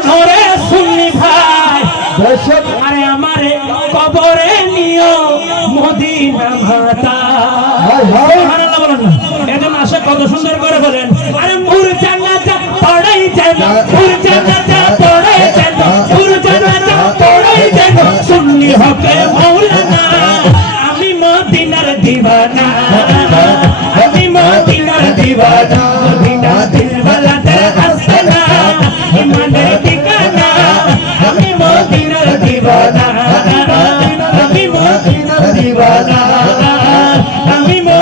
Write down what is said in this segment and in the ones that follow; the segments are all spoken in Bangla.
শুনরে শুনি ভাই। আরে আমারে কবরে নিও মদিনা না। একজন আসে কত সুন্দর করে বলেন আরে মুর জান্নাত পড়াই যায় না মুর জান্নাত পড়াই যায় না মুর জান্নাত পড়াই যায় না সুন্নি হকে মাওলানা আমি মদিনার দিওয়ানা আমি মদিনার দিওয়ানা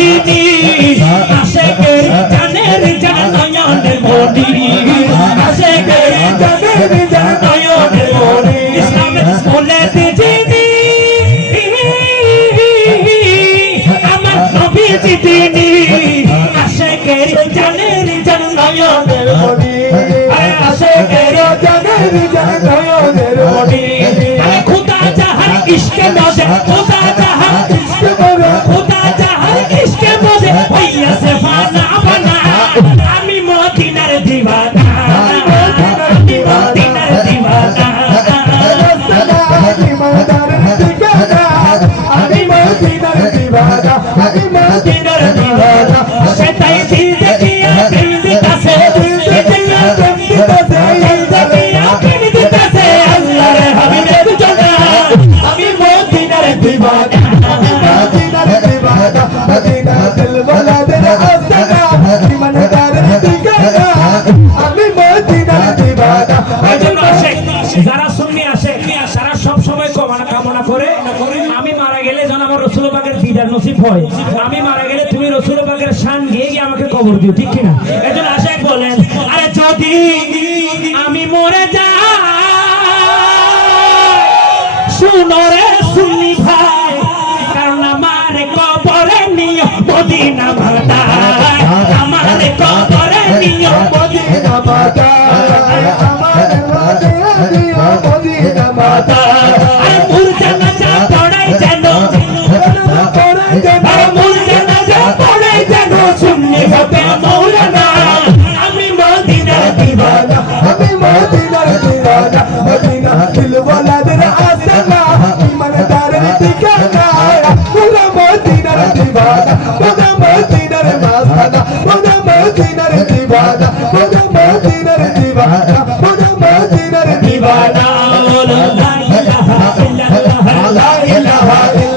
তিনি আশেকের জানের জানয়নের মনি আশেকের জানের জানয়নের মনি ইসলামের ফুলেতে যিনি আমার নবীজি তিনি আশেকের জানের জানয়নের মনি আশেকের জানের জানয়নের মনি খুদা জাহান ইশকে মজে খুদা মদিনার দিবানা। আমি মারা গেলে যেন আমার রসুল পাকের দিদার নসিব হয়। আমি মারা গেলে তুমি রসুল পাকের শান গিয়ে গিয়ে আমাকে কবর দিও, ঠিক কিনা? একজন আসে বলেন, আরে যদি আমি মরে যাই শুনরে সুনি ভাই, কারণ আমার কবরে নিয়ে মদিনা দিবানা মোরা মদিনার দিবানা মোরা মদিনার দিবানা। লা ইলাহা ইল্লাল্লাহ লা ইলাহা ইল্লাল্লাহ।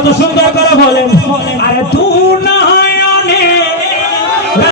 যত